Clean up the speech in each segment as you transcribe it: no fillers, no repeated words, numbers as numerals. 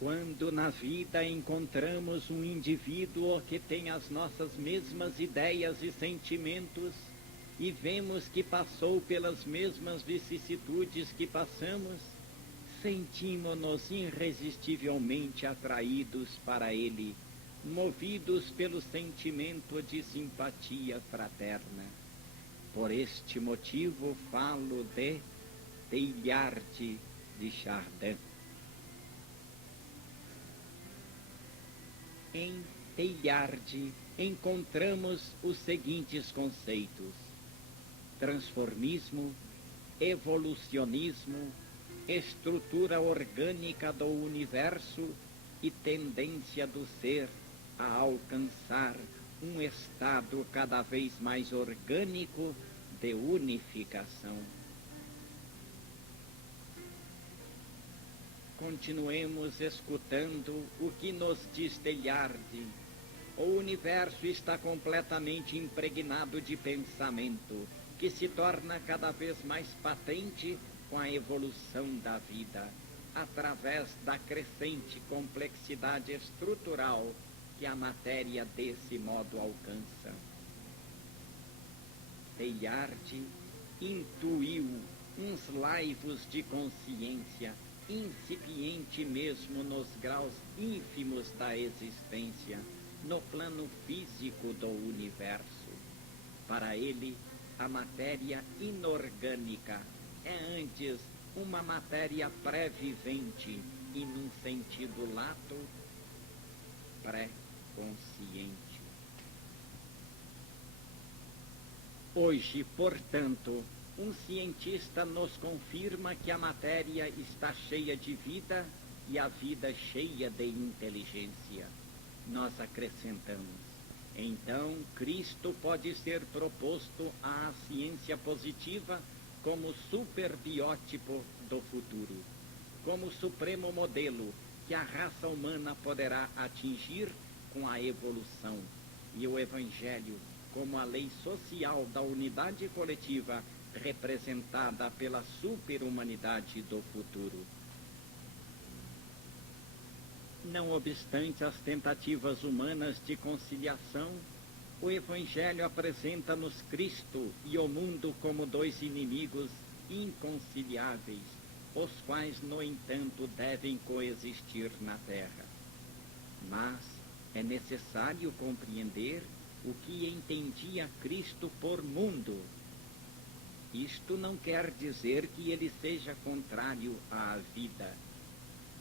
Quando na vida encontramos um indivíduo que tem as nossas mesmas ideias e sentimentos e vemos que passou pelas mesmas vicissitudes que passamos, sentimos-nos irresistivelmente atraídos para ele, movidos pelo sentimento de simpatia fraterna. Por este motivo falo de Teilhard de Chardin. Em Teilhard encontramos os seguintes conceitos: transformismo, evolucionismo, estrutura orgânica do universo e tendência do ser a alcançar um estado cada vez mais orgânico de unificação. Continuemos escutando o que nos diz Teilhard. O universo está completamente impregnado de pensamento, que se torna cada vez mais patente com a evolução da vida, através da crescente complexidade estrutural que a matéria desse modo alcança. Teilhard intuiu uns laivos de consciência, incipiente mesmo nos graus ínfimos da existência, no plano físico do universo. Para ele, a matéria inorgânica é antes uma matéria pré-vivente e, num sentido lato, pré-consciente. Hoje, portanto, um cientista nos confirma que a matéria está cheia de vida e a vida cheia de inteligência. Nós acrescentamos: então, Cristo pode ser proposto à ciência positiva como superbiótipo do futuro, como supremo modelo que a raça humana poderá atingir com a evolução, e o Evangelho como a lei social da unidade coletiva representada pela superhumanidade do futuro. Não obstante as tentativas humanas de conciliação, o Evangelho apresenta-nos Cristo e o mundo como dois inimigos inconciliáveis, os quais, no entanto, devem coexistir na Terra. Mas é necessário compreender o que entendia Cristo por mundo. Isto não quer dizer que ele seja contrário à vida.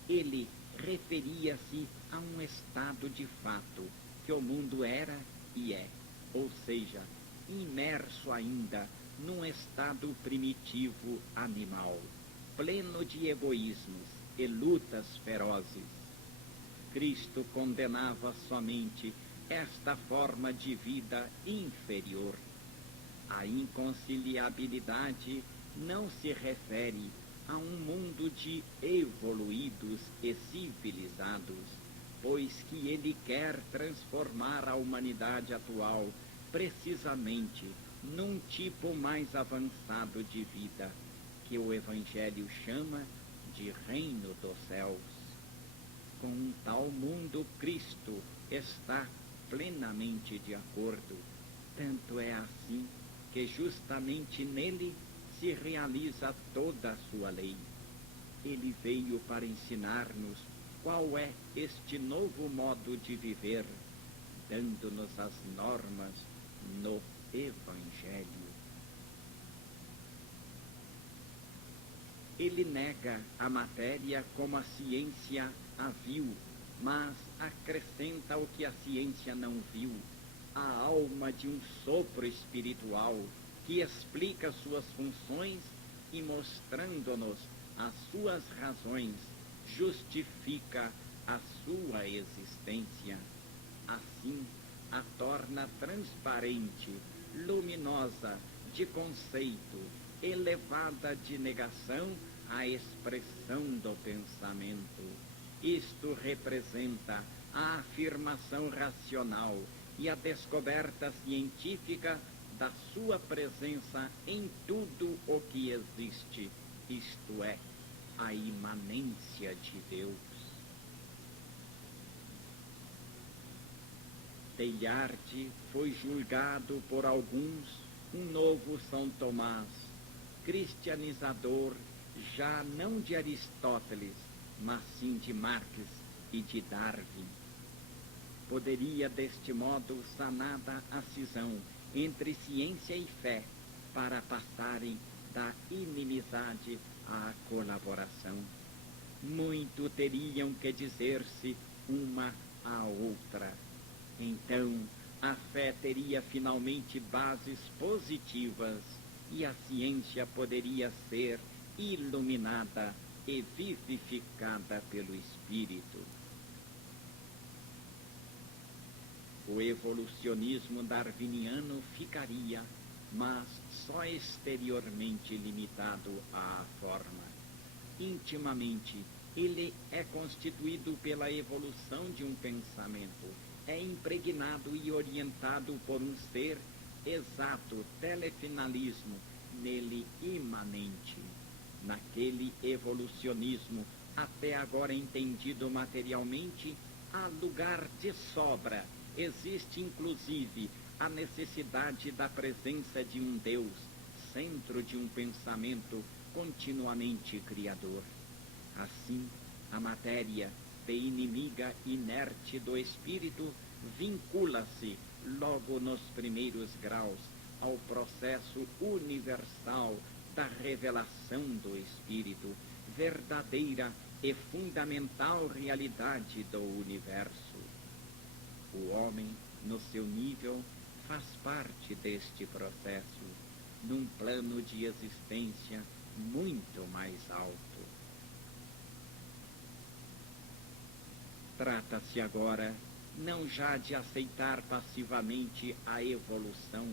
Ele referia-se a um estado de fato que o mundo era e é, ou seja, imerso ainda num estado primitivo animal, pleno de egoísmos e lutas ferozes. Cristo condenava somente esta forma de vida inferior. A inconciliabilidade não se refere a um mundo de evoluídos e civilizados, pois que ele quer transformar a humanidade atual precisamente num tipo mais avançado de vida, que o Evangelho chama de reino dos céus. Com um tal mundo, Cristo está plenamente de acordo. Tanto é assim que justamente nele se realiza toda a sua lei. Ele veio para ensinar-nos qual é este novo modo de viver, dando-nos as normas no Evangelho. Ele nega a matéria como a ciência a viu, mas acrescenta o que a ciência não viu, a alma de um sopro espiritual que explica suas funções e, mostrando-nos as suas razões, justifica a sua existência. Assim, a torna transparente, luminosa de conceito, elevada de negação à expressão do pensamento. Isto representa a afirmação racional e a descoberta científica da sua presença em tudo o que existe, isto é, a imanência de Deus. Teilhard foi julgado por alguns um novo São Tomás, cristianizador já não de Aristóteles, mas sim de Marx e de Darwin. Poderia, deste modo, sanada a cisão entre ciência e fé, para passarem da inimizade à colaboração. Muito teriam que dizer-se uma à outra. Então, a fé teria finalmente bases positivas e a ciência poderia ser iluminada e vivificada pelo Espírito. O evolucionismo darwiniano ficaria, mas só exteriormente limitado à forma. Intimamente, ele é constituído pela evolução de um pensamento, é impregnado e orientado por um ser exato, telefinalismo, nele imanente. Naquele evolucionismo, até agora entendido materialmente, há lugar de sobra. Existe, inclusive, a necessidade da presença de um Deus, centro de um pensamento continuamente criador. Assim, a matéria, de inimiga inerte do espírito, vincula-se, logo nos primeiros graus, ao processo universal da revelação do espírito, verdadeira e fundamental realidade do universo. O homem, no seu nível, faz parte deste processo, num plano de existência muito mais alto. Trata-se agora não já de aceitar passivamente a evolução,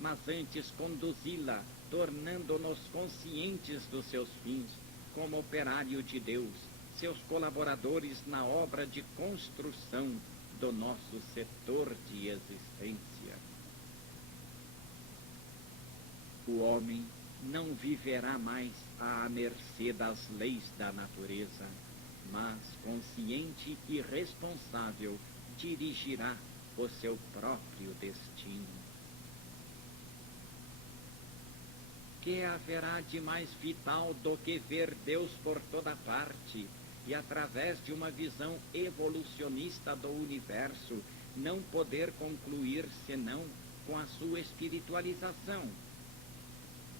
mas antes conduzi-la, tornando-nos conscientes dos seus fins, como operário de Deus, seus colaboradores na obra de construção do nosso setor de existência. O homem não viverá mais à mercê das leis da natureza, mas, consciente e responsável, dirigirá o seu próprio destino. Que haverá de mais vital do que ver Deus por toda parte e, através de uma visão evolucionista do universo, não poder concluir senão com a sua espiritualização?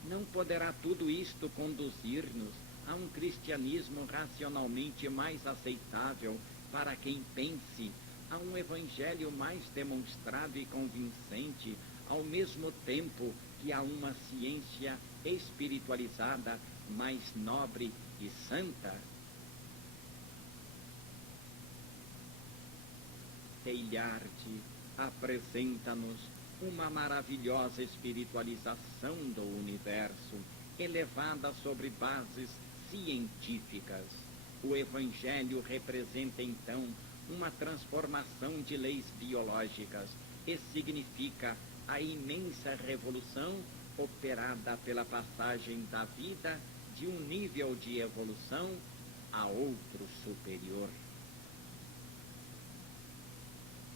Não poderá tudo isto conduzir-nos a um cristianismo racionalmente mais aceitável para quem pense, a um evangelho mais demonstrado e convincente, ao mesmo tempo que a uma ciência espiritualizada mais nobre e santa? Teilhard apresenta-nos uma maravilhosa espiritualização do universo, elevada sobre bases científicas. O Evangelho representa, então, uma transformação de leis biológicas e significa a imensa revolução operada pela passagem da vida de um nível de evolução a outro superior.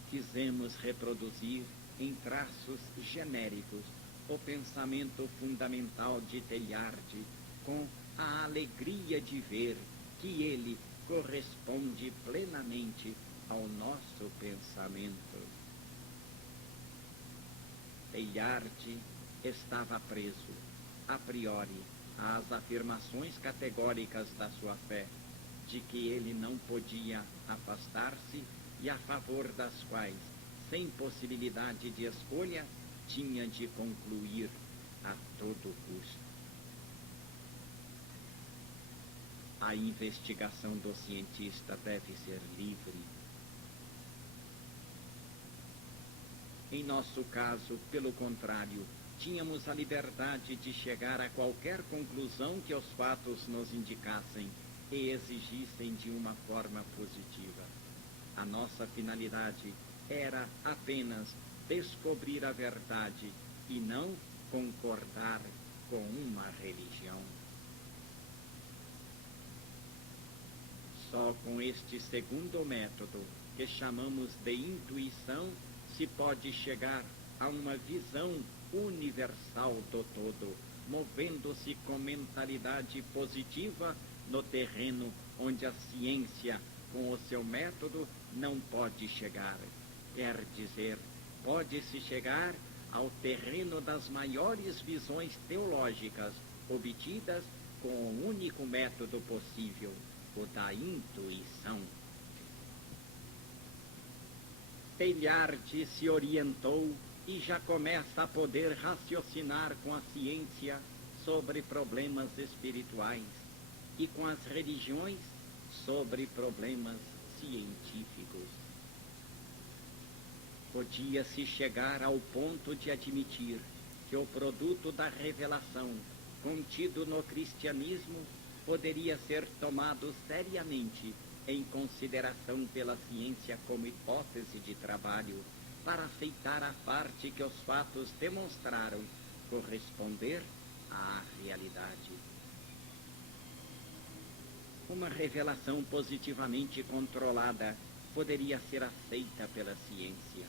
Quisemos reproduzir em traços genéricos o pensamento fundamental de Teilhard, com a alegria de ver que ele corresponde plenamente ao nosso pensamento. Teilhard estava preso, a priori, às afirmações categóricas da sua fé, de que ele não podia afastar-se e a favor das quais, sem possibilidade de escolha, tinha de concluir a todo custo. A investigação do cientista deve ser livre. Em nosso caso, pelo contrário, tínhamos a liberdade de chegar a qualquer conclusão que os fatos nos indicassem e exigissem de uma forma positiva. A nossa finalidade era apenas descobrir a verdade e não concordar com uma religião. Só com este segundo método, que chamamos de intuição, se pode chegar a uma visão universal do todo, movendo-se com mentalidade positiva no terreno onde a ciência, com o seu método, não pode chegar. Quer dizer, pode-se chegar ao terreno das maiores visões teológicas, obtidas com o único método possível, o da intuição. Teilhard se orientou e já começa a poder raciocinar com a ciência sobre problemas espirituais e com as religiões sobre problemas científicos. Podia-se chegar ao ponto de admitir que o produto da revelação contido no cristianismo poderia ser tomado seriamente em consideração pela ciência como hipótese de trabalho para aceitar a parte que os fatos demonstraram corresponder à realidade. Uma revelação positivamente controlada poderia ser aceita pela ciência.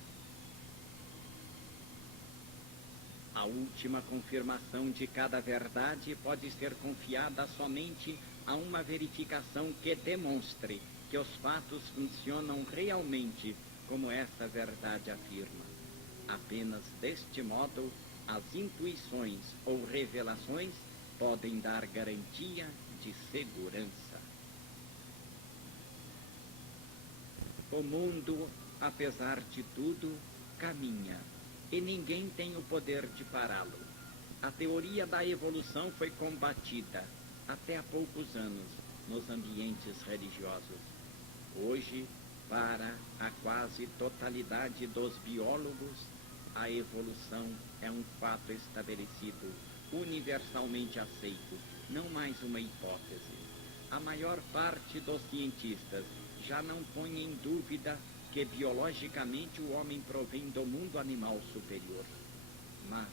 A última confirmação de cada verdade pode ser confiada somente a uma verificação que demonstre que os fatos funcionam realmente como essa verdade afirma. Apenas deste modo, as intuições ou revelações podem dar garantia de segurança. O mundo, apesar de tudo, caminha, e ninguém tem o poder de pará-lo. A teoria da evolução foi combatida, até há poucos anos, nos ambientes religiosos. Hoje, para a quase totalidade dos biólogos, a evolução é um fato estabelecido, universalmente aceito, não mais uma hipótese. A maior parte dos cientistas já não põe em dúvida que biologicamente o homem provém do mundo animal superior. Mas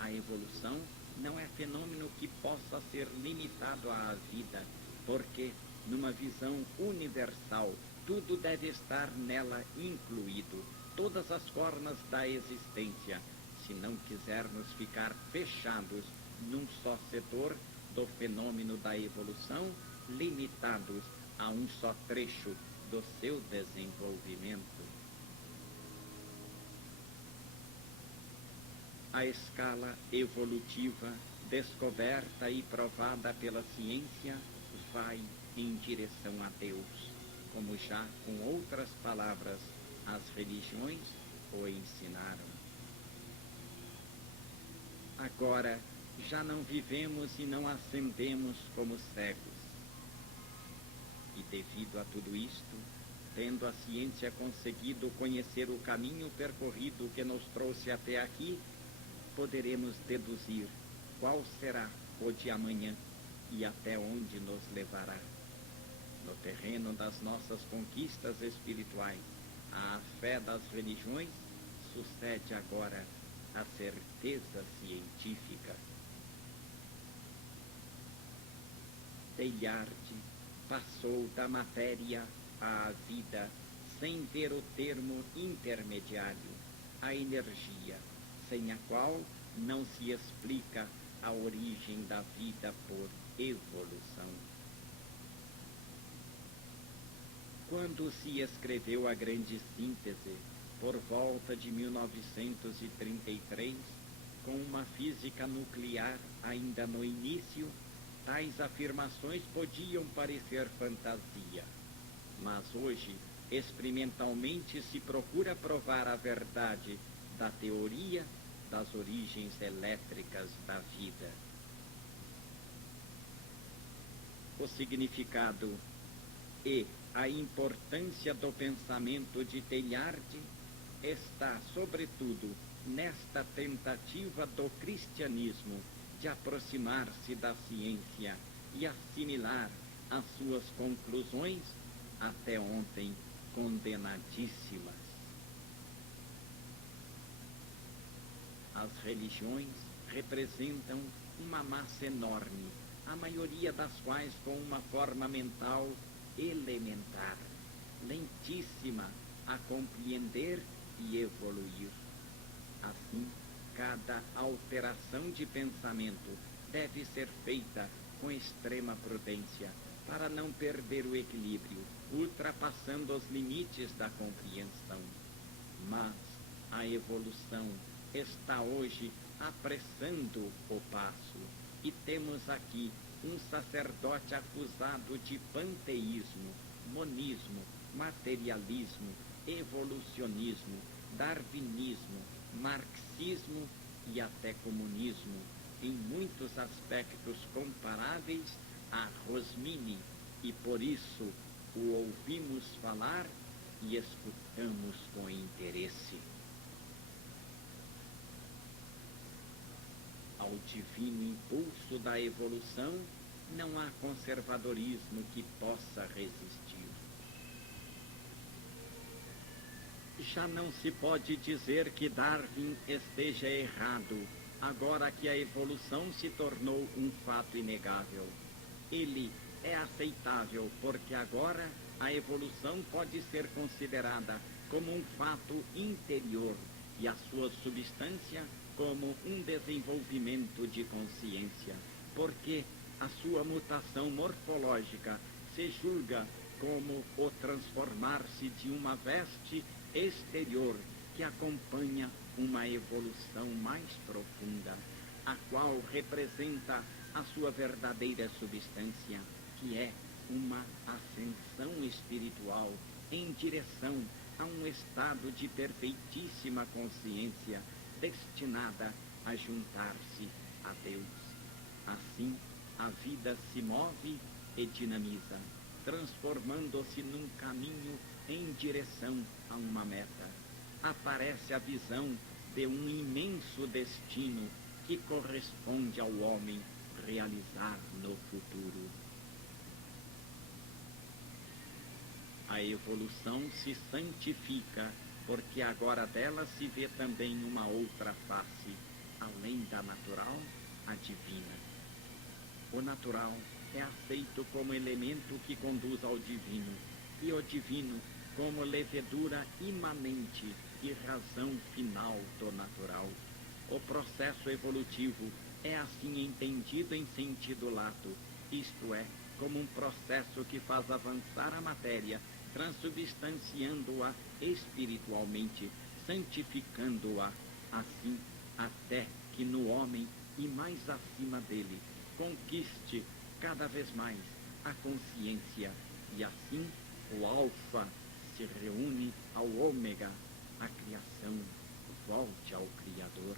a evolução não é fenômeno que possa ser limitado à vida, porque, numa visão universal, tudo deve estar nela incluído, todas as formas da existência, se não quisermos ficar fechados num só setor do fenômeno da evolução, limitados a um só trecho do seu desenvolvimento. A escala evolutiva, descoberta e provada pela ciência, vai em direção a Deus, como já com outras palavras as religiões o ensinaram. Agora, já não vivemos e não ascendemos como cegos. E devido a tudo isto, tendo a ciência conseguido conhecer o caminho percorrido que nos trouxe até aqui, poderemos deduzir qual será o de amanhã e até onde nos levará. No terreno das nossas conquistas espirituais, à fé das religiões, sucede agora a certeza científica. Teilhard passou da matéria à vida sem ter o termo intermediário, a energia, sem a qual não se explica a origem da vida por evolução. Quando se escreveu a Grande Síntese, por volta de 1933, com uma física nuclear ainda no início, tais afirmações podiam parecer fantasia. Mas hoje, experimentalmente, se procura provar a verdade da teoria das origens elétricas da vida. O significado e a importância do pensamento de Teilhard está, sobretudo, nesta tentativa do cristianismo de aproximar-se da ciência e assimilar as suas conclusões, até ontem condenadíssimas. As religiões representam uma massa enorme, a maioria das quais com uma forma mental elementar, lentíssima a compreender e evoluir. Assim, cada alteração de pensamento deve ser feita com extrema prudência, para não perder o equilíbrio, ultrapassando os limites da compreensão. Mas a evolução está hoje apressando o passo, e temos aqui um sacerdote acusado de panteísmo, monismo, materialismo, evolucionismo, darwinismo, marxismo e até comunismo, em muitos aspectos comparáveis a Rosmini, e por isso o ouvimos falar e escutamos com interesse. Ao divino impulso da evolução, não há conservadorismo que possa resistir. Já não se pode dizer que Darwin esteja errado, agora que a evolução se tornou um fato inegável. Ele é aceitável porque agora a evolução pode ser considerada como um fato interior e a sua substância como um desenvolvimento de consciência, porque a sua mutação morfológica se julga como o transformar-se de uma veste exterior que acompanha uma evolução mais profunda, a qual representa a sua verdadeira substância, que é uma ascensão espiritual em direção a um estado de perfeitíssima consciência destinada a juntar-se a Deus. Assim, a vida se move e dinamiza, transformando-se num caminho em direção a uma meta. Aparece a visão de um imenso destino que corresponde ao homem realizar no futuro. A evolução se santifica, porque agora dela se vê também uma outra face, além da natural, a divina. O natural é aceito como elemento que conduz ao divino, e o divino como levedura imanente e razão final do natural. O processo evolutivo é assim entendido em sentido lato, isto é, como um processo que faz avançar a matéria, transubstanciando-a espiritualmente, santificando-a, assim, até que no homem e mais acima dele conquiste cada vez mais a consciência, e assim o alfa se reúne ao ômega, a criação volte ao Criador.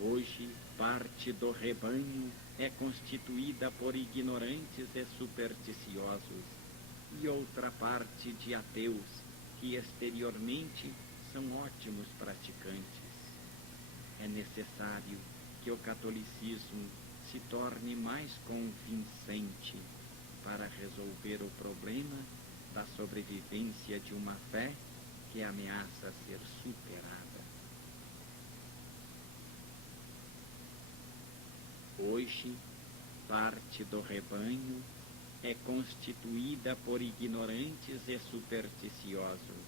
Hoje, parte do rebanho é constituída por ignorantes e supersticiosos, e outra parte de ateus, que exteriormente são ótimos praticantes. É necessário que o catolicismo se torne mais convincente para resolver o problema da sobrevivência de uma fé que ameaça ser superada. Hoje, parte do rebanho é constituída por ignorantes e supersticiosos,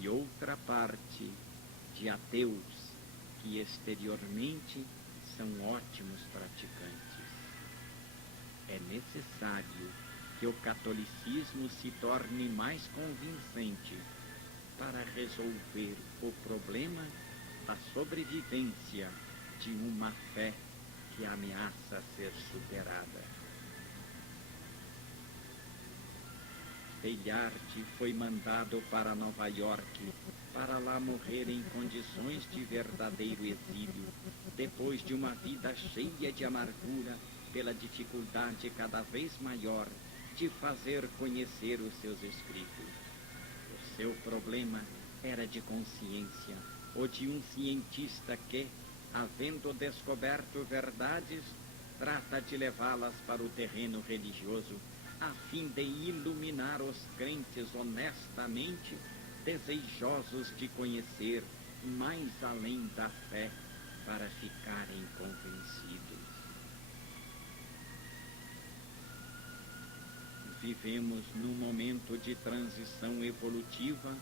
e outra parte de ateus, que exteriormente são ótimos praticantes. É necessário que o catolicismo se torne mais convincente para resolver o problema da sobrevivência de uma fé que ameaça ser superada. Teilhard foi mandado para Nova York para lá morrer em condições de verdadeiro exílio, depois de uma vida cheia de amargura pela dificuldade cada vez maior de fazer conhecer os seus escritos. O seu problema era de consciência, ou de um cientista que, havendo descoberto verdades, trata de levá-las para o terreno religioso, a fim de iluminar os crentes honestamente, desejosos de conhecer mais além da fé, para ficarem convencidos. vivemos num momento de transição evolutiva,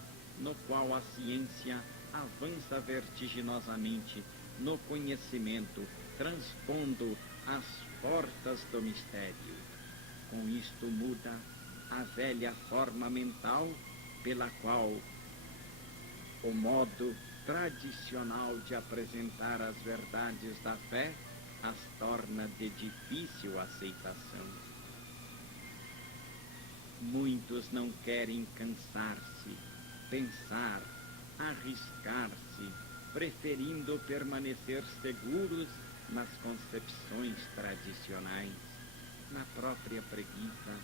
no qual a ciência avança vertiginosamente no conhecimento, transpondo as portas do mistério. Com isto muda a velha forma mental pela qual o modo tradicional de apresentar as verdades da fé as torna de difícil aceitação. Muitos não querem cansar-se, pensar, arriscar-se, preferindo permanecer seguros nas concepções tradicionais. Na própria preguiça,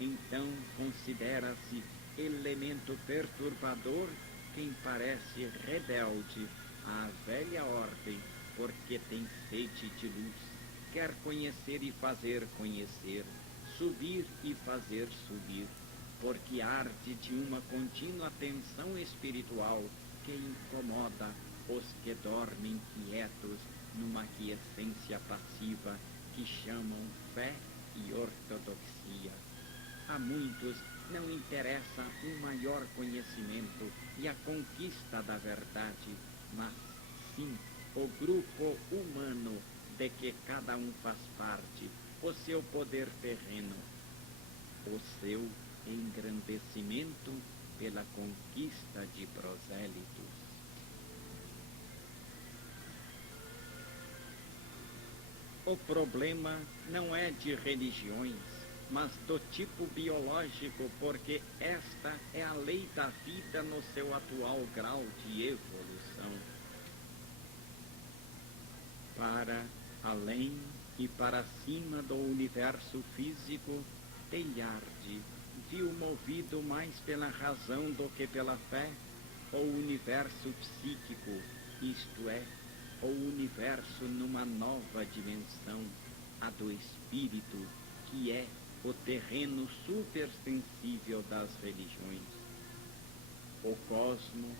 então considera-se elemento perturbador quem parece rebelde à velha ordem, porque tem sede de luz, quer conhecer e fazer conhecer, subir e fazer subir, porque arde de uma contínua tensão espiritual que incomoda os que dormem quietos numa quiescência passiva que chamam fé e ortodoxia. A muitos não interessa um maior conhecimento e a conquista da verdade, mas sim o grupo humano de que cada um faz parte, o seu poder terreno, o seu engrandecimento pela conquista de prosélitos. O problema não é de religiões, mas do tipo biológico, porque esta é a lei da vida no seu atual grau de evolução. Para além e para cima do universo físico, Teilhard viu movido mais pela razão do que pela fé o universo psíquico, isto é, o universo numa nova dimensão, a do espírito, que é o terreno supersensível das religiões. O cosmo,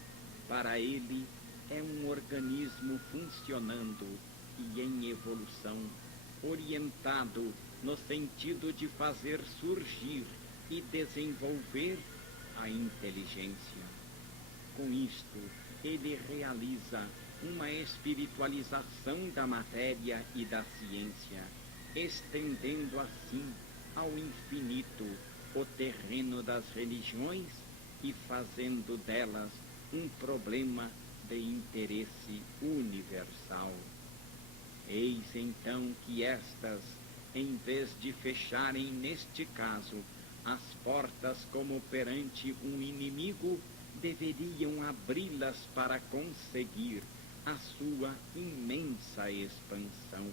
para ele, é um organismo funcionando e em evolução, orientado no sentido de fazer surgir e desenvolver a inteligência. Com isto, ele realiza uma espiritualização da matéria e da ciência, estendendo assim ao infinito o terreno das religiões e fazendo delas um problema de interesse universal. Eis então que estas, em vez de fecharem neste caso as portas como perante um inimigo, deveriam abri-las para conseguir a sua imensa expansão.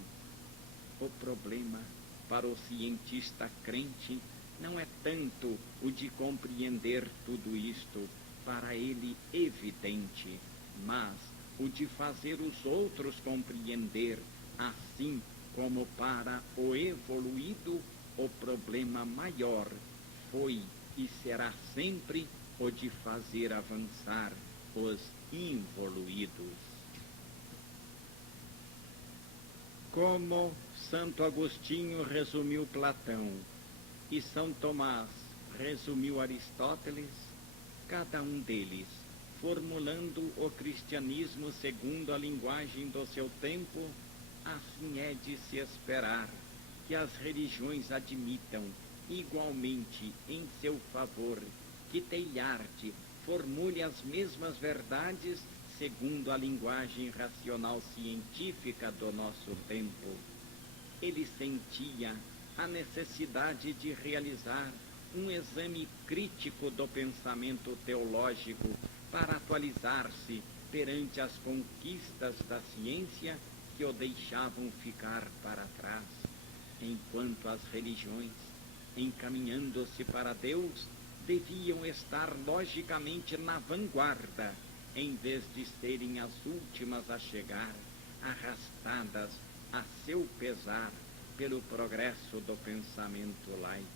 O problema para o cientista crente não é tanto o de compreender tudo isto, para ele evidente, mas o de fazer os outros compreender, assim como para o evoluído, o problema maior foi e será sempre o de fazer avançar os involuídos. Como Santo Agostinho resumiu Platão e São Tomás resumiu Aristóteles, cada um deles, formulando o cristianismo segundo a linguagem do seu tempo, assim é de se esperar que as religiões admitam igualmente em seu favor que Teilhard formule as mesmas verdades segundo a linguagem racional científica do nosso tempo. Ele sentia a necessidade de realizar um exame crítico do pensamento teológico para atualizar-se perante as conquistas da ciência que o deixavam ficar para trás, enquanto as religiões, encaminhando-se para Deus, deviam estar logicamente na vanguarda, em vez de serem as últimas a chegar, arrastadas a seu pesar pelo progresso do pensamento laico.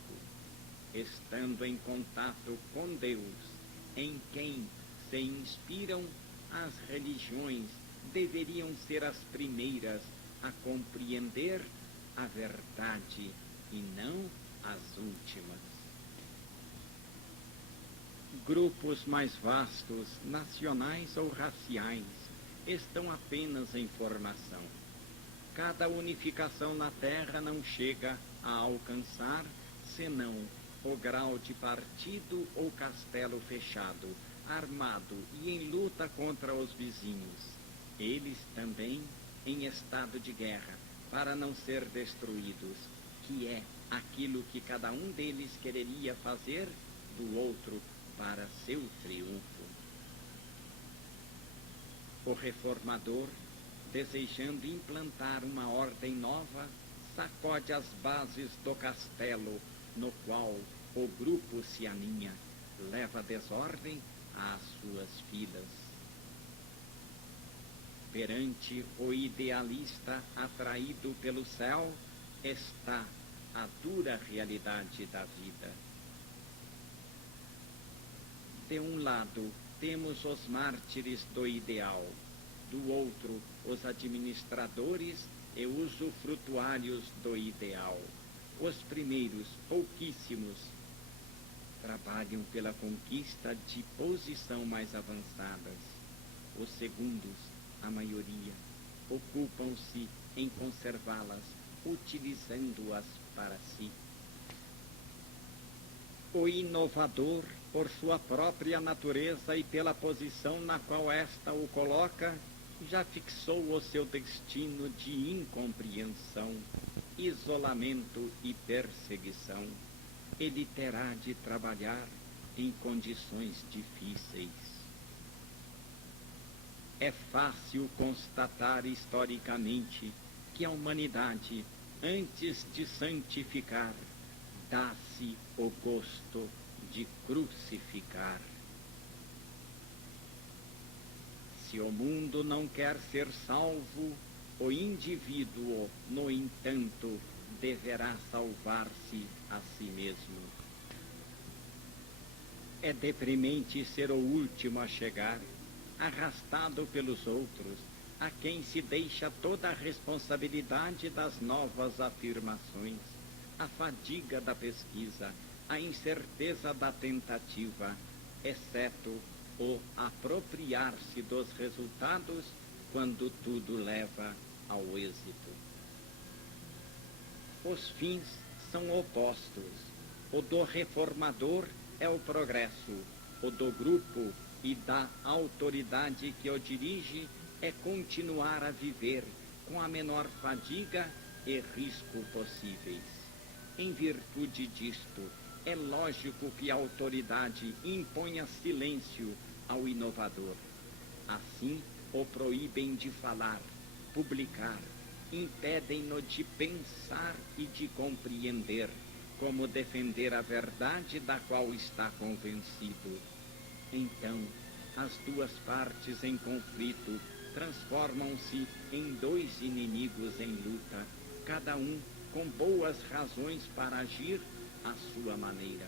Estando em contato com Deus, em quem se inspiram, as religiões deveriam ser as primeiras a compreender a verdade e não as últimas. Grupos mais vastos, nacionais ou raciais, estão apenas em formação. Cada unificação na Terra não chega a alcançar, senão o grau de partido ou castelo fechado, armado e em luta contra os vizinhos. Eles também em estado de guerra, para não ser destruídos, que é aquilo que cada um deles quereria fazer do outro para seu triunfo. O reformador, desejando implantar uma ordem nova, sacode as bases do castelo no qual o grupo se aninha, leva desordem às suas filas. Perante o idealista atraído pelo céu, está a dura realidade da vida. De um lado, temos os mártires do ideal, do outro, os administradores e usufrutuários do ideal. Os primeiros, pouquíssimos, trabalham pela conquista de posição mais avançadas. Os segundos, a maioria, ocupam-se em conservá-las, utilizando-as para si. O inovador, por sua própria natureza e pela posição na qual esta o coloca, já fixou o seu destino de incompreensão, isolamento e perseguição. Ele terá de trabalhar em condições difíceis. É fácil constatar historicamente que a humanidade, antes de santificar, dá-se o gosto de crucificar. Se o mundo não quer ser salvo, o indivíduo, no entanto, deverá salvar-se a si mesmo. É deprimente ser o último a chegar, arrastado pelos outros, a quem se deixa toda a responsabilidade das novas afirmações, a fadiga da pesquisa, a incerteza da tentativa, exceto o apropriar-se dos resultados quando tudo leva ao êxito. Os fins são opostos. O do reformador é o progresso, o do grupo e da autoridade que o dirige é continuar a viver com a menor fadiga e risco possíveis. Em virtude disto, é lógico que a autoridade imponha silêncio ao inovador. Assim, o proíbem de falar, publicar, impedem-no de pensar e de compreender, como defender a verdade da qual está convencido. Então, as duas partes em conflito transformam-se em dois inimigos em luta, cada um com boas razões para agir à sua maneira.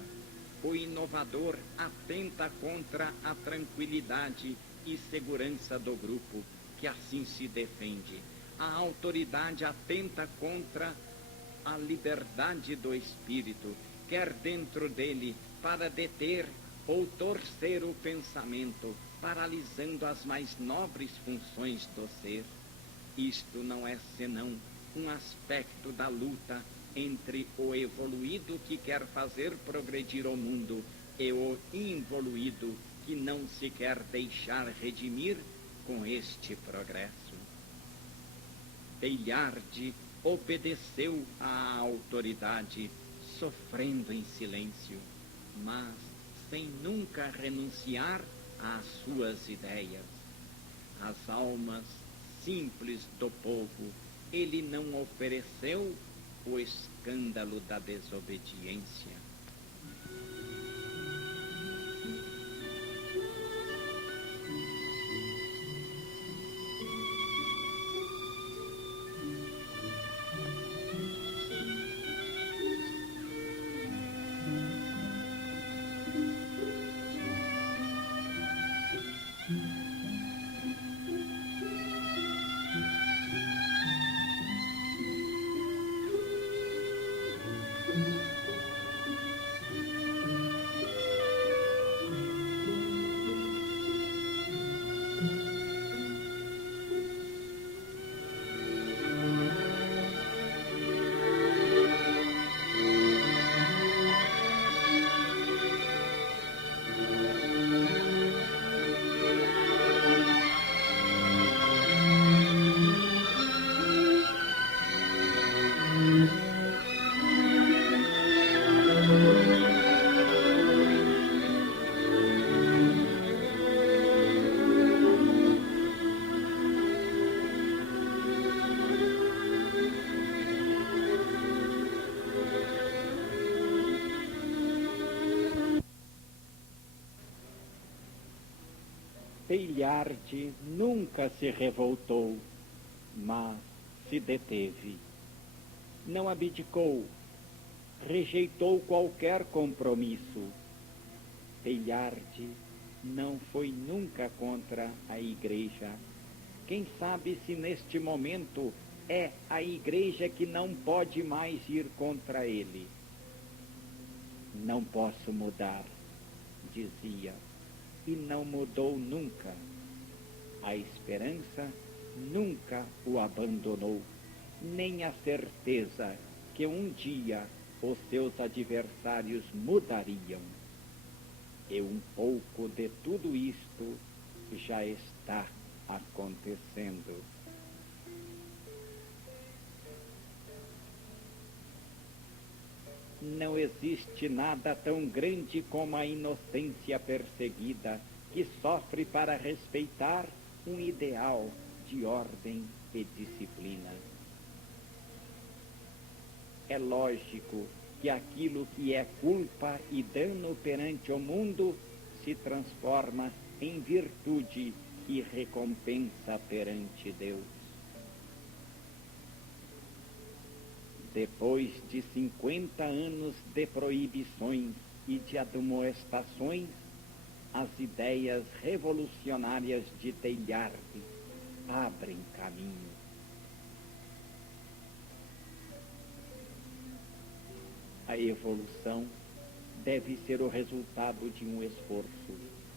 O inovador atenta contra a tranquilidade e segurança do grupo, que assim se defende. A autoridade atenta contra a liberdade do espírito, quer dentro dele, para deter ou torcer o pensamento, paralisando as mais nobres funções do ser. Isto não é senão um aspecto da luta entre o evoluído que quer fazer progredir o mundo e o involuído que não se quer deixar redimir com este progresso. Teilhard obedeceu à autoridade, sofrendo em silêncio, mas sem nunca renunciar às suas ideias. As almas simples do povo, ele não ofereceu o escândalo da desobediência. Teilhard nunca se revoltou, mas se deteve. Não abdicou, rejeitou qualquer compromisso. Teilhard não foi nunca contra a Igreja. Quem sabe se neste momento é a Igreja que não pode mais ir contra ele. Não posso mudar, dizia, e não mudou nunca. A esperança nunca o abandonou, nem a certeza que um dia os seus adversários mudariam. E um pouco de tudo isto já está acontecendo. Não existe nada tão grande como a inocência perseguida, que sofre para respeitar um ideal de ordem e disciplina. É lógico que aquilo que é culpa e dano perante o mundo se transforma em virtude e recompensa perante Deus. Depois de 50 anos de proibições e de admoestações, as ideias revolucionárias de Teilhard abrem caminho. A evolução deve ser o resultado de um esforço,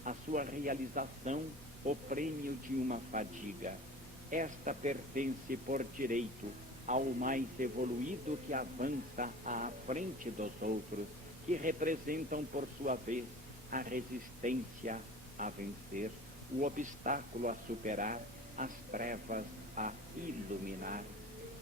a sua realização o prêmio de uma fadiga. Esta pertence por direito ao mais evoluído que avança à frente dos outros, que representam por sua vez a resistência a vencer, o obstáculo a superar, as trevas a iluminar.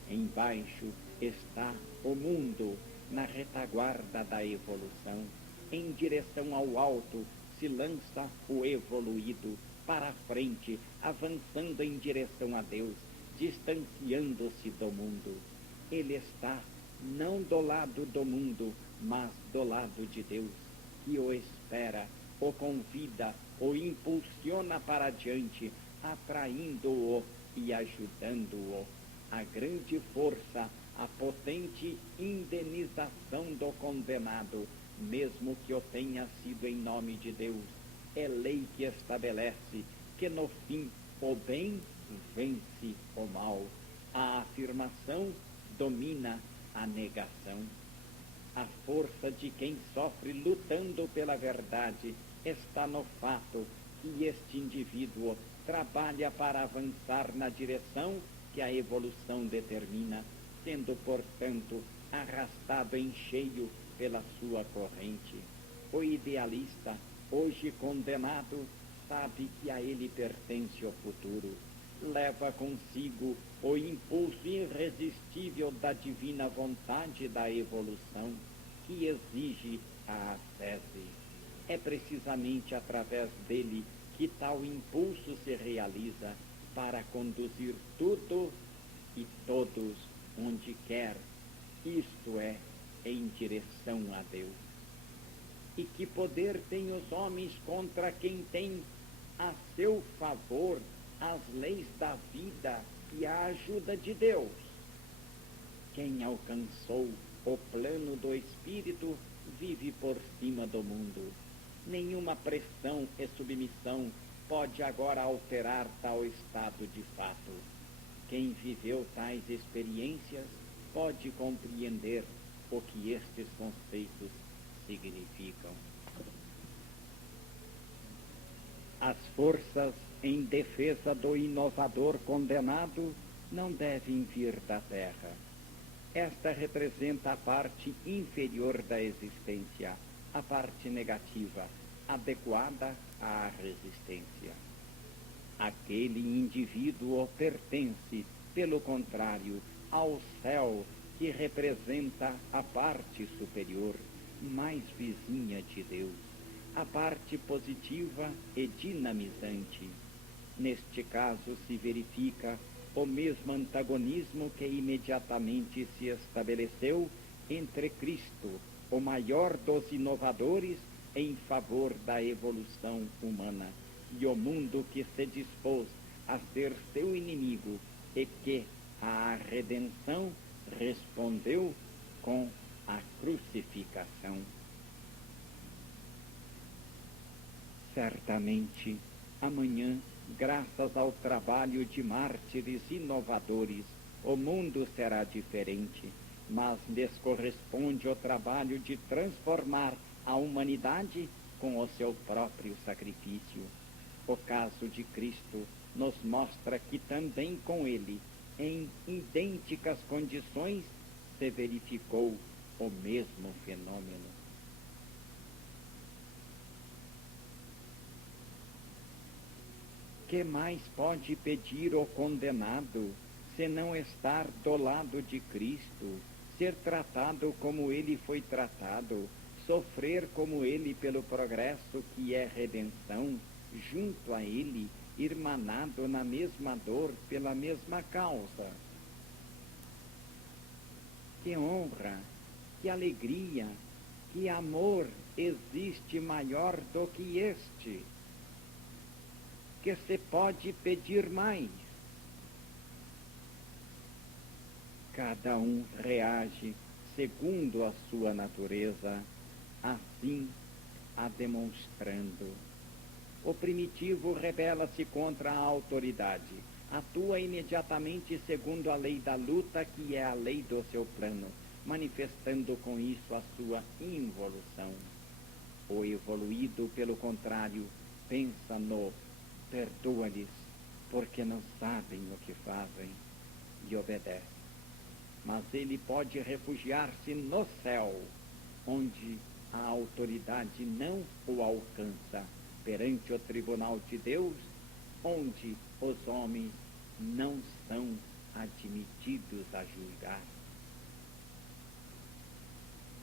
Embaixo está o mundo, na retaguarda da evolução. Em direção ao alto se lança o evoluído, para a frente, avançando em direção a Deus, distanciando-se do mundo. Ele está não do lado do mundo, mas do lado de Deus, que o espera, o convida, o impulsiona para diante, atraindo-o e ajudando-o. A grande força, a potente indenização do condenado, mesmo que o tenha sido em nome de Deus, é lei que estabelece que no fim o bem vence o mal. A afirmação domina a negação. A força de quem sofre lutando pela verdade está no fato que este indivíduo trabalha para avançar na direção que a evolução determina, sendo, portanto, arrastado em cheio pela sua corrente. O idealista, hoje condenado, sabe que a ele pertence o futuro. Leva consigo o impulso irresistível da divina vontade da evolução, que exige a ascese. É precisamente através dele que tal impulso se realiza para conduzir tudo e todos onde quer, isto é, em direção a Deus. E que poder têm os homens contra quem tem a seu favor as leis da vida e a ajuda de Deus? Quem alcançou o plano do Espírito vive por cima do mundo. Nenhuma pressão e submissão pode agora alterar tal estado de fato. Quem viveu tais experiências pode compreender o que estes conceitos significam. As forças em defesa do inovador condenado não devem vir da terra. Esta representa a parte inferior da existência, a parte negativa, adequada à resistência. Aquele indivíduo pertence, pelo contrário, ao céu, que representa a parte superior, mais vizinha de Deus, a parte positiva e dinamizante. Neste caso se verifica o mesmo antagonismo que imediatamente se estabeleceu entre Cristo, o maior dos inovadores, em favor da evolução humana, e o mundo que se dispôs a ser seu inimigo e que à redenção respondeu com a crucificação. Certamente, amanhã, graças ao trabalho de mártires inovadores, o mundo será diferente, mas lhes corresponde o trabalho de transformar a humanidade com o seu próprio sacrifício. O caso de Cristo nos mostra que também com ele, em idênticas condições, se verificou o mesmo fenômeno. Que mais pode pedir o condenado, se não estar do lado de Cristo, ser tratado como ele foi tratado, sofrer como ele pelo progresso que é redenção, junto a ele, irmanado na mesma dor pela mesma causa? Que honra, que alegria, que amor existe maior do que este? Que se pode pedir mais? Cada um reage segundo a sua natureza, assim a demonstrando. O primitivo rebela-se contra a autoridade, atua imediatamente segundo a lei da luta, que é a lei do seu plano, manifestando com isso a sua involução. O evoluído, pelo contrário, pensa no perdoa-lhes, porque não sabem o que fazem, e obedece. Mas ele pode refugiar-se no céu, onde a autoridade não o alcança, perante o tribunal de Deus, onde os homens não são admitidos a julgar.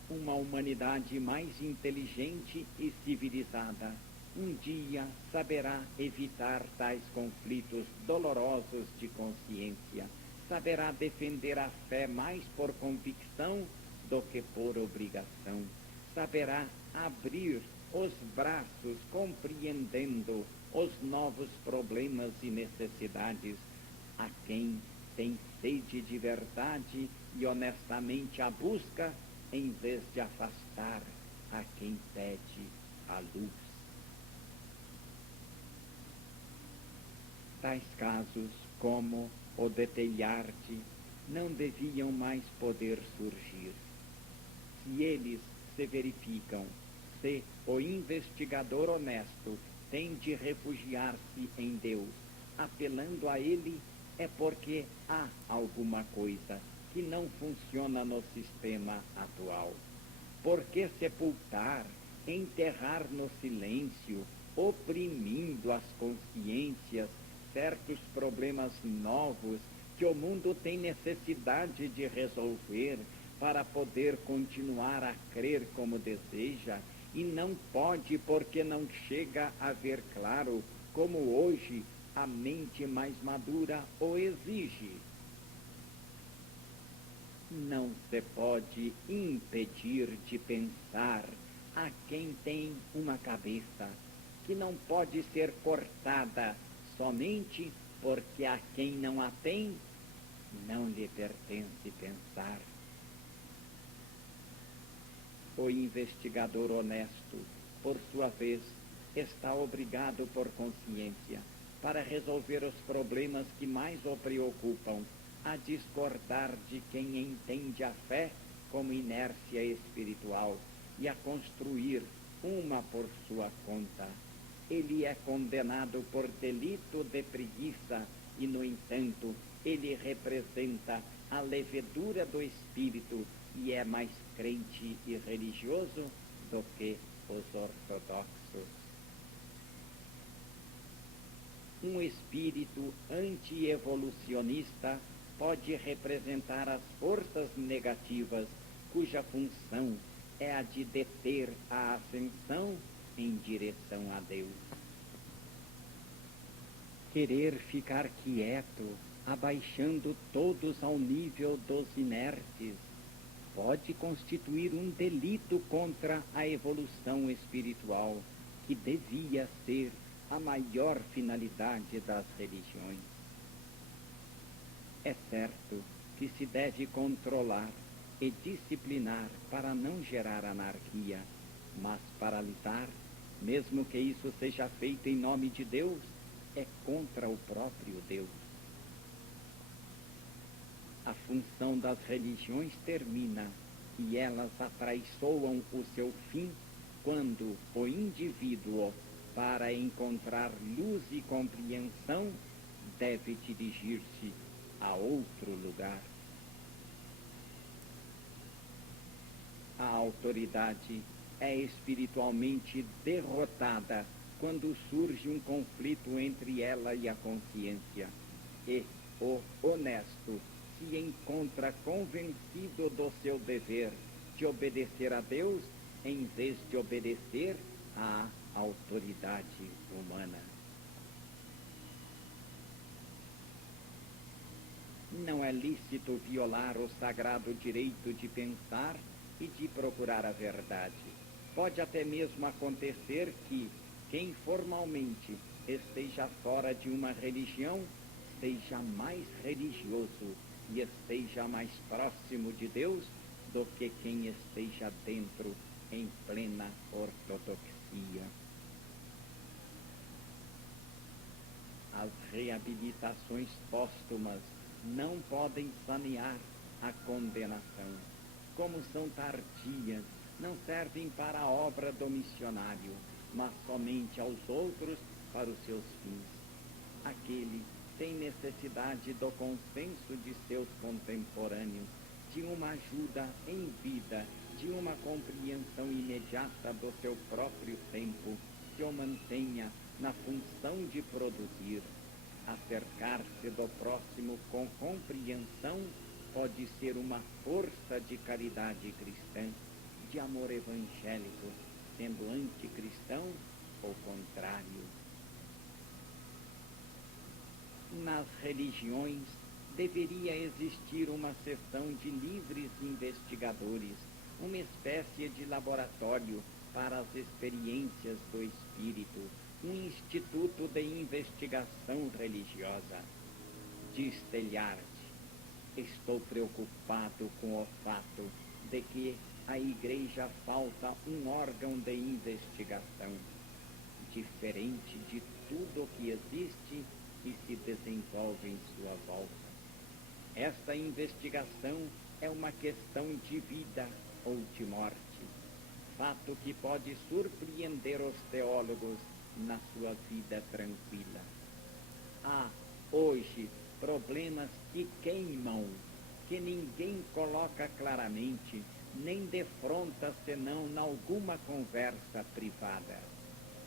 Uma humanidade mais inteligente e civilizada um dia saberá evitar tais conflitos dolorosos de consciência, saberá defender a fé mais por convicção do que por obrigação, saberá abrir os braços compreendendo os novos problemas e necessidades a quem tem sede de verdade e honestamente a busca, em vez de afastar a quem pede a luz. Tais casos, como o de Teilhard, não deviam mais poder surgir. Se eles se verificam, se o investigador honesto tem de refugiar-se em Deus, apelando a ele, é porque há alguma coisa que não funciona no sistema atual. Por que sepultar, enterrar no silêncio, oprimindo as consciências, certos problemas novos que o mundo tem necessidade de resolver para poder continuar a crer como deseja, e não pode porque não chega a ver claro como hoje a mente mais madura o exige? Não se pode impedir de pensar a quem tem uma cabeça que não pode ser cortada somente porque a quem não a tem não lhe pertence pensar. O investigador honesto, por sua vez, está obrigado por consciência, para resolver os problemas que mais o preocupam, a discordar de quem entende a fé como inércia espiritual e a construir uma por sua conta. Ele é condenado por delito de preguiça e, no entanto, ele representa a levedura do espírito e é mais crente e religioso do que os ortodoxos. Um espírito anti-evolucionista pode representar as forças negativas, cuja função é a de deter a ascensão em direção a Deus. Querer ficar quieto, abaixando todos ao nível dos inertes, pode constituir um delito contra a evolução espiritual, que devia ser a maior finalidade das religiões. É certo que se deve controlar e disciplinar para não gerar anarquia, mas paralisar, mesmo que isso seja feito em nome de Deus, é contra o próprio Deus. A função das religiões termina e elas atraiçoam o seu fim quando o indivíduo, para encontrar luz e compreensão, deve dirigir-se a outro lugar. A autoridade é espiritualmente derrotada quando surge um conflito entre ela e a consciência, e o honesto se encontra convencido do seu dever de obedecer a Deus em vez de obedecer à autoridade humana. Não é lícito violar o sagrado direito de pensar e de procurar a verdade. Pode até mesmo acontecer que quem formalmente esteja fora de uma religião seja mais religioso e esteja mais próximo de Deus do que quem esteja dentro em plena ortodoxia. As reabilitações póstumas não podem sanear a condenação. Como são tardias, não servem para a obra do missionário, mas somente aos outros para os seus fins. Aquele tem necessidade do consenso de seus contemporâneos, de uma ajuda em vida, de uma compreensão imediata do seu próprio tempo, que o mantenha na função de produzir. Acercar-se do próximo com compreensão pode ser uma força de caridade cristã, de amor evangélico, sendo anticristão ou contrário. Nas religiões deveria existir uma seção de livres investigadores, uma espécie de laboratório para as experiências do espírito, um instituto de investigação religiosa. Diz Teilhard: estou preocupado com o fato de que à Igreja falta um órgão de investigação, diferente de tudo o que existe e se desenvolve em sua volta. Esta investigação é uma questão de vida ou de morte, fato que pode surpreender os teólogos na sua vida tranquila. Há, hoje, problemas que queimam, que ninguém coloca claramente, nem defronta senão em alguma conversa privada.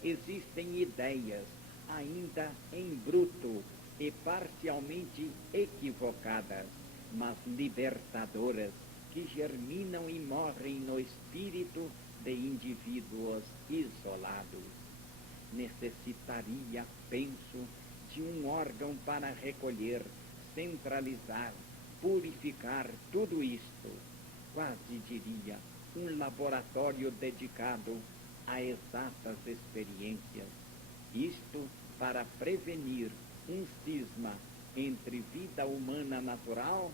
Existem ideias ainda em bruto e parcialmente equivocadas, mas libertadoras, que germinam e morrem no espírito de indivíduos isolados. Necessitaria, penso, de um órgão para recolher, centralizar, purificar tudo isto. Quase diria, um laboratório dedicado a exatas experiências. Isto para prevenir um cisma entre vida humana natural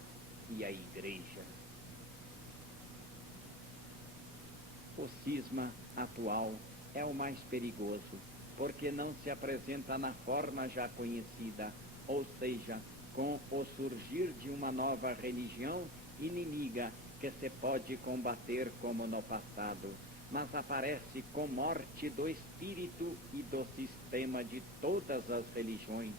e a Igreja. O cisma atual é o mais perigoso, porque não se apresenta na forma já conhecida, ou seja, com o surgir de uma nova religião inimiga que se pode combater como no passado, mas aparece com morte do espírito e do sistema de todas as religiões,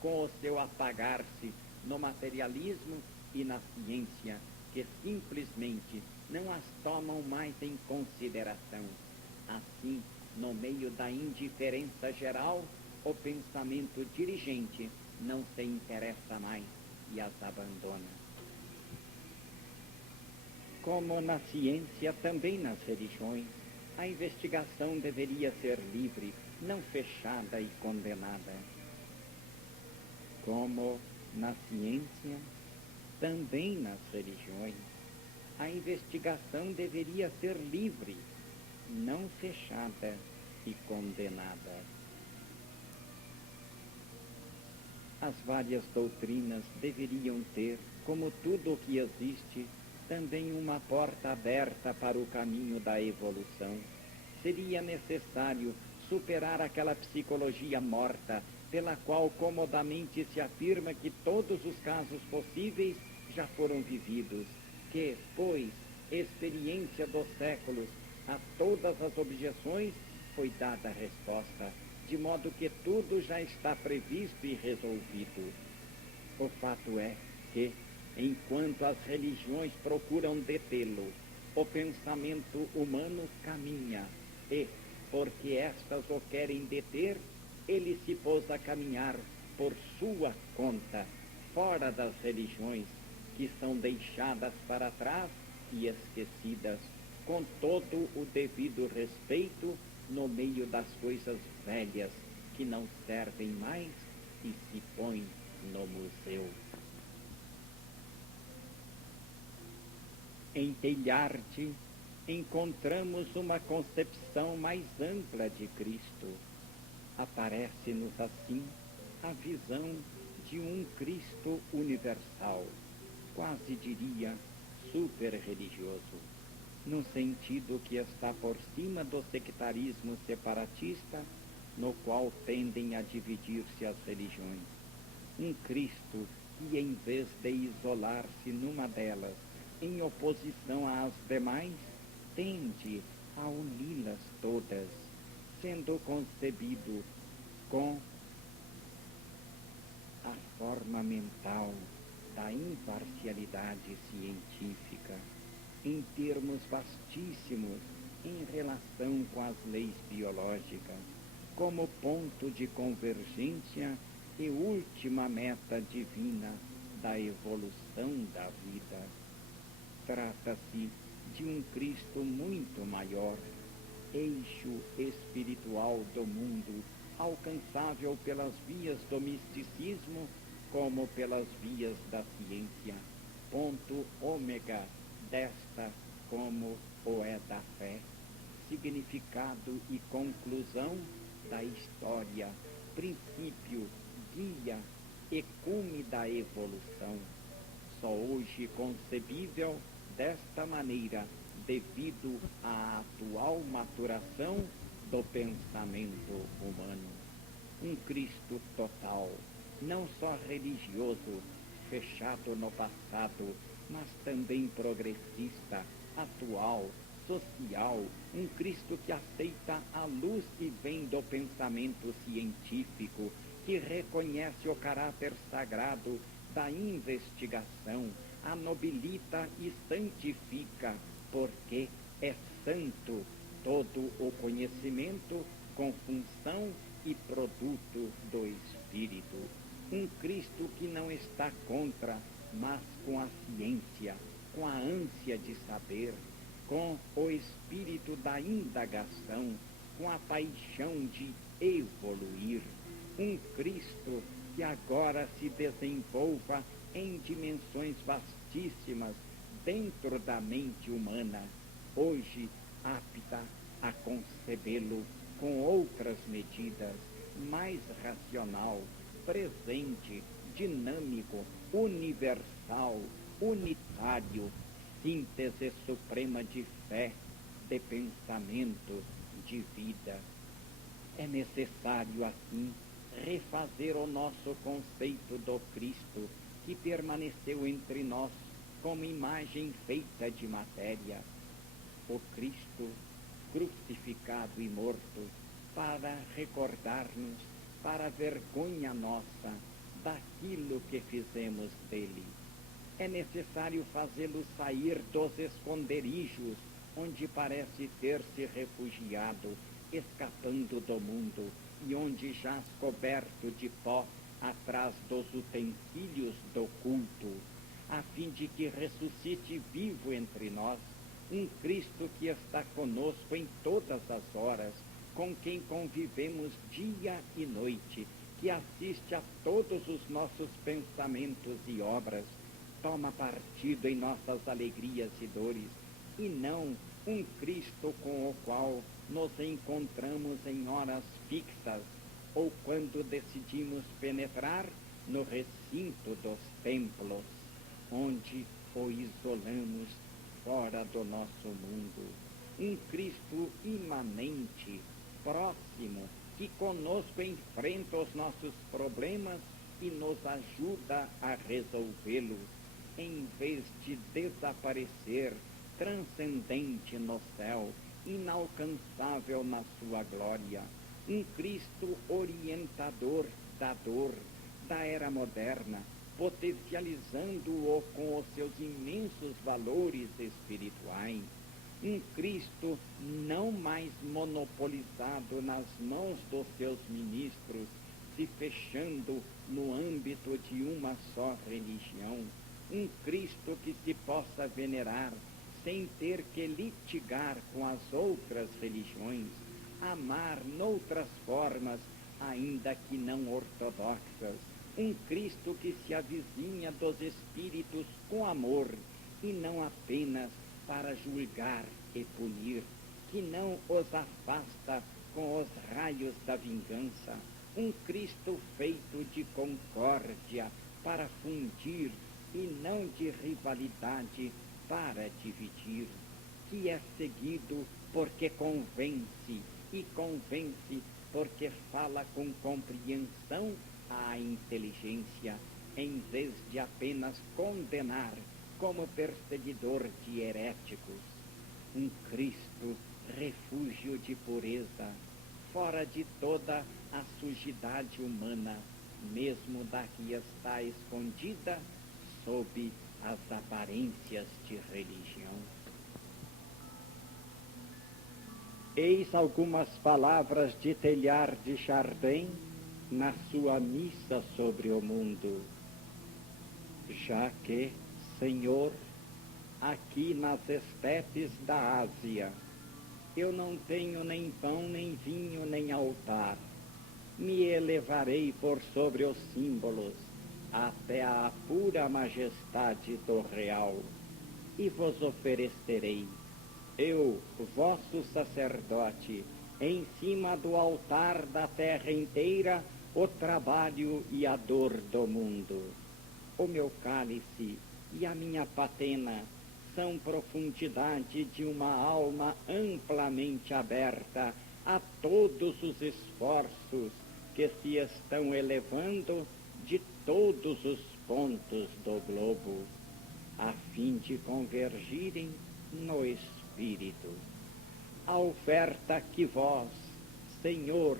com o seu apagar-se no materialismo e na ciência, que simplesmente não as tomam mais em consideração. Assim, no meio da indiferença geral, o pensamento dirigente não se interessa mais e as abandona. Como na ciência, também nas religiões, a investigação deveria ser livre, não fechada e condenada. Como na ciência, também nas religiões, a investigação deveria ser livre, não fechada e condenada. As várias doutrinas deveriam ter, como tudo o que existe, também uma porta aberta para o caminho da evolução. Seria necessário superar aquela psicologia morta, pela qual comodamente se afirma que todos os casos possíveis já foram vividos, que, pois, experiência dos séculos, a todas as objeções foi dada a resposta, de modo que tudo já está previsto e resolvido. O fato é que, enquanto as religiões procuram detê-lo, o pensamento humano caminha e, porque estas o querem deter, ele se pôs a caminhar por sua conta, fora das religiões, que são deixadas para trás e esquecidas, com todo o devido respeito, no meio das coisas velhas que não servem mais e se põem no museu. Em Teilhard encontramos uma concepção mais ampla de Cristo. Aparece-nos assim a visão de um Cristo universal, quase diria super-religioso, no sentido que está por cima do sectarismo separatista, no qual tendem a dividir-se as religiões. Um Cristo que, em vez de isolar-se numa delas, em oposição às demais, tende a uni-las todas, sendo concebido com a forma mental da imparcialidade científica, em termos vastíssimos em relação com as leis biológicas, como ponto de convergência e última meta divina da evolução da vida. Trata-se de um Cristo muito maior, eixo espiritual do mundo, alcançável pelas vias do misticismo como pelas vias da ciência, ponto ômega desta como o é da fé, significado e conclusão da história, princípio, guia e cume da evolução, só hoje concebível desta maneira, devido à atual maturação do pensamento humano. Um Cristo total, não só religioso, fechado no passado, mas também progressista, atual, social, um Cristo que aceita a luz que vem do pensamento científico, que reconhece o caráter sagrado da investigação, a nobilita e santifica, porque é santo todo o conhecimento com função e produto do Espírito. Um Cristo que não está contra, mas com a ciência, com a ânsia de saber, com o espírito da indagação, com a paixão de evoluir. Um Cristo que agora se desenvolva em dimensões vastíssimas dentro da mente humana, hoje apta a concebê-lo com outras medidas, mais racional, presente, dinâmico, universal, unitário, síntese suprema de fé, de pensamento, de vida. É necessário, assim, refazer o nosso conceito do Cristo, que permaneceu entre nós como imagem feita de matéria. O Cristo crucificado e morto, para recordar-nos, para a vergonha nossa, daquilo que fizemos dele. É necessário fazê-lo sair dos esconderijos, onde parece ter se refugiado, escapando do mundo, e onde jaz coberto de pó atrás dos utensílios do culto, a fim de que ressuscite vivo entre nós, um Cristo que está conosco em todas as horas, com quem convivemos dia e noite, que assiste a todos os nossos pensamentos e obras, toma partido em nossas alegrias e dores, e não um Cristo com o qual nos encontramos em horas fixas, ou quando decidimos penetrar no recinto dos templos, onde o isolamos fora do nosso mundo. Um Cristo imanente, próximo, que conosco enfrenta os nossos problemas e nos ajuda a resolvê-los, em vez de desaparecer, transcendente no céu, inalcançável na sua glória. Um Cristo orientador da dor, da era moderna, potencializando-o com os seus imensos valores espirituais. Um Cristo não mais monopolizado nas mãos dos seus ministros, se fechando no âmbito de uma só religião. Um Cristo que se possa venerar sem ter que litigar com as outras religiões, amar noutras formas, ainda que não ortodoxas. Um Cristo que se avizinha dos espíritos com amor, e não apenas para julgar e punir, que não os afasta com os raios da vingança. Um Cristo feito de concórdia para fundir e não de rivalidade para dividir, que é seguido porque convence, e convence porque fala com compreensão à inteligência, em vez de apenas condenar como perseguidor de heréticos. Um Cristo, refúgio de pureza, fora de toda a sujidade humana, mesmo da que está escondida sob as aparências de religião. Eis algumas palavras de Teilhard de Chardin na sua missa sobre o mundo. Já que, Senhor, aqui nas estepes da Ásia, eu não tenho nem pão, nem vinho, nem altar, me elevarei por sobre os símbolos até a pura majestade do real, e vos oferecerei, eu, vosso sacerdote, em cima do altar da terra inteira, o trabalho e a dor do mundo. O meu cálice e a minha patena são profundidade de uma alma amplamente aberta a todos os esforços que se estão elevando de todos os pontos do globo, a fim de convergirem no Espírito. A oferta que vós, Senhor,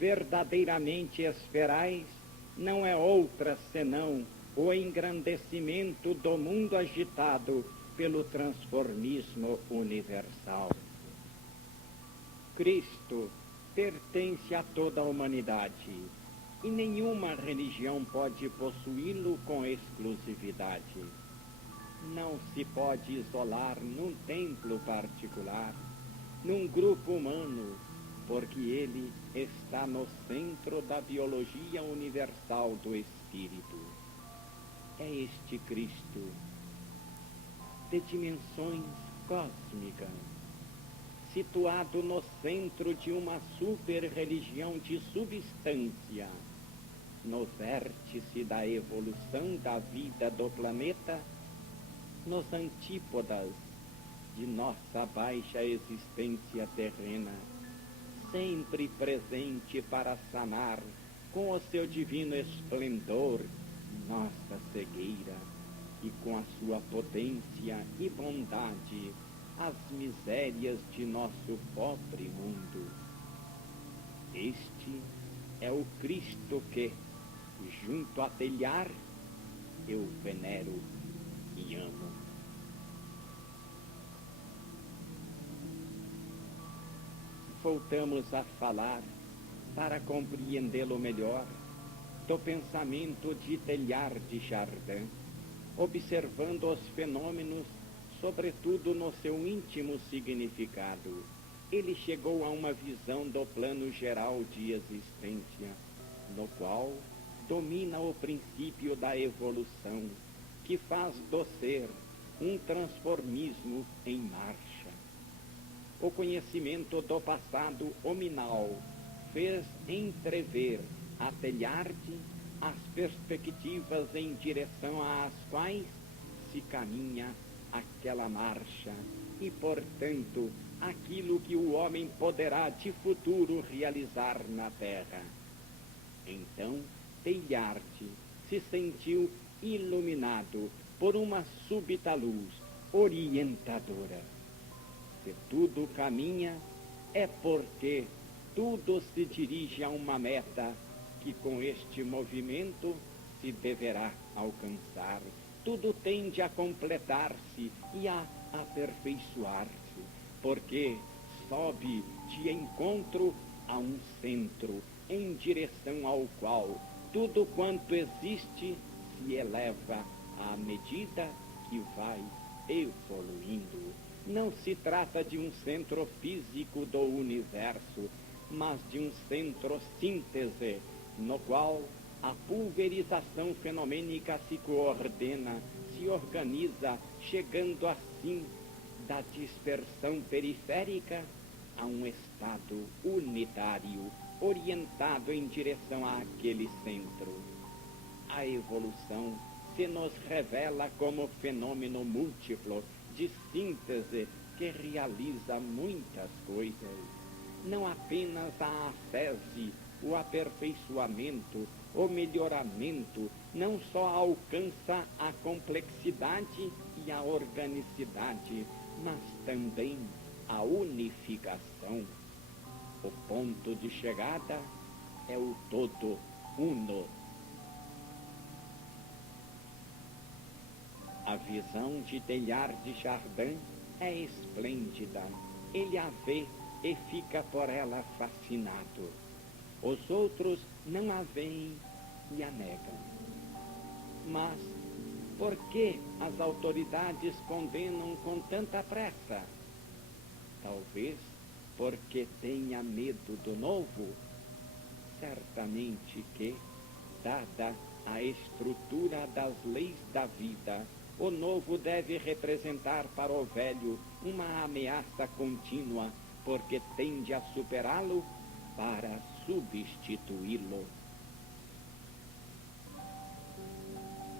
verdadeiramente esperais, não é outra senão o engrandecimento do mundo agitado pelo transformismo universal. Cristo pertence a toda a humanidade, e nenhuma religião pode possuí-lo com exclusividade. Não se pode isolar num templo particular, num grupo humano, porque ele está no centro da biologia universal do Espírito. É este Cristo, de dimensões cósmicas, situado no centro de uma super-religião de substância, no vértice da evolução da vida do planeta, nos antípodas de nossa baixa existência terrena, sempre presente para sanar com o seu divino esplendor nossa cegueira, e com a sua potência e bondade as misérias de nosso pobre mundo. Este é o Cristo que, junto a Teilhard, eu venero e amo. Voltamos a falar, para compreendê-lo melhor, do pensamento de Teilhard de Chardin, observando os fenômenos, sobretudo no seu íntimo significado. Ele chegou a uma visão do plano geral de existência, no qual domina o princípio da evolução, que faz do ser um transformismo em marcha. O conhecimento do passado hominal fez entrever a Teilhard as perspectivas em direção às quais se caminha aquela marcha e, portanto, aquilo que o homem poderá de futuro realizar na terra. Então, Teilhard se sentiu iluminado por uma súbita luz orientadora. Se tudo caminha, é porque tudo se dirige a uma meta que com este movimento se deverá alcançar. Tudo tende a completar-se e a aperfeiçoar-se, porque sobe de encontro a um centro, em direção ao qual tudo quanto existe se eleva à medida que vai evoluindo. Não se trata de um centro físico do universo, mas de um centro síntese, no qual a pulverização fenomênica se coordena, se organiza, chegando assim da dispersão periférica a um estado unitário, orientado em direção àquele centro. A evolução se nos revela como fenômeno múltiplo de síntese que realiza muitas coisas. Não apenas a ascese, o aperfeiçoamento, o melhoramento, não só alcança a complexidade e a organicidade, mas também a unificação. O ponto de chegada é o todo uno. A visão de Teilhard de Chardin é esplêndida. Ele a vê e fica por ela fascinado. Os outros não a veem e a negam. Mas por que as autoridades condenam com tanta pressa? Talvez porque tenha medo do novo. Certamente que, dada a estrutura das leis da vida, o novo deve representar para o velho uma ameaça contínua, porque tende a superá-lo para substituí-lo.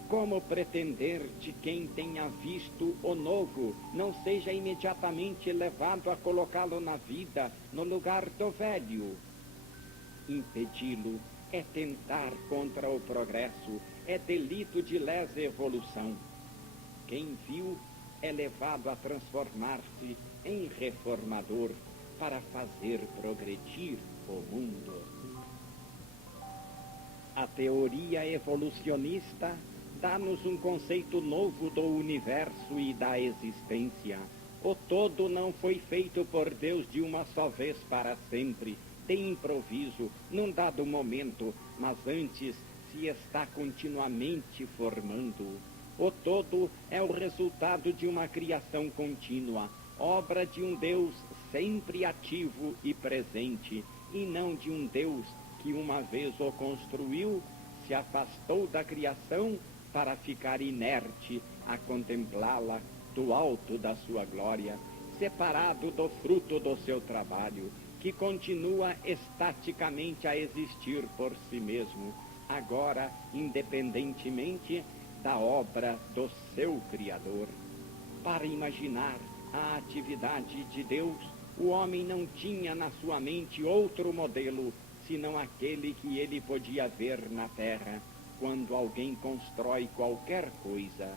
Como pretender de quem tenha visto o novo não seja imediatamente levado a colocá-lo na vida, no lugar do velho? Impedi-lo é tentar contra o progresso, é delito de lesa evolução. Quem viu é levado a transformar-se em reformador para fazer progredir o mundo. A teoria evolucionista dá-nos um conceito novo do universo e da existência. O todo não foi feito por Deus de uma só vez para sempre, de improviso, num dado momento, mas antes se está continuamente formando. O todo é o resultado de uma criação contínua, obra de um Deus sempre ativo e presente, e não de um Deus que uma vez o construiu, se afastou da criação para ficar inerte a contemplá-la do alto da sua glória, separado do fruto do seu trabalho, que continua estaticamente a existir por si mesmo, agora independentemente da obra do seu Criador. Para imaginar a atividade de Deus, o homem não tinha na sua mente outro modelo, senão aquele que ele podia ver na terra, quando alguém constrói qualquer coisa.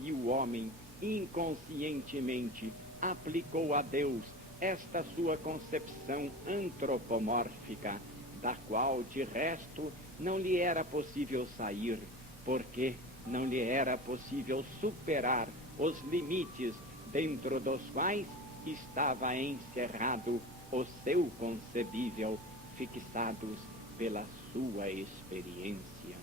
E o homem, inconscientemente, aplicou a Deus esta sua concepção antropomórfica, da qual, de resto, não lhe era possível sair, porque não lhe era possível superar os limites dentro dos quais estava encerrado o seu concebível, fixados pela sua experiência.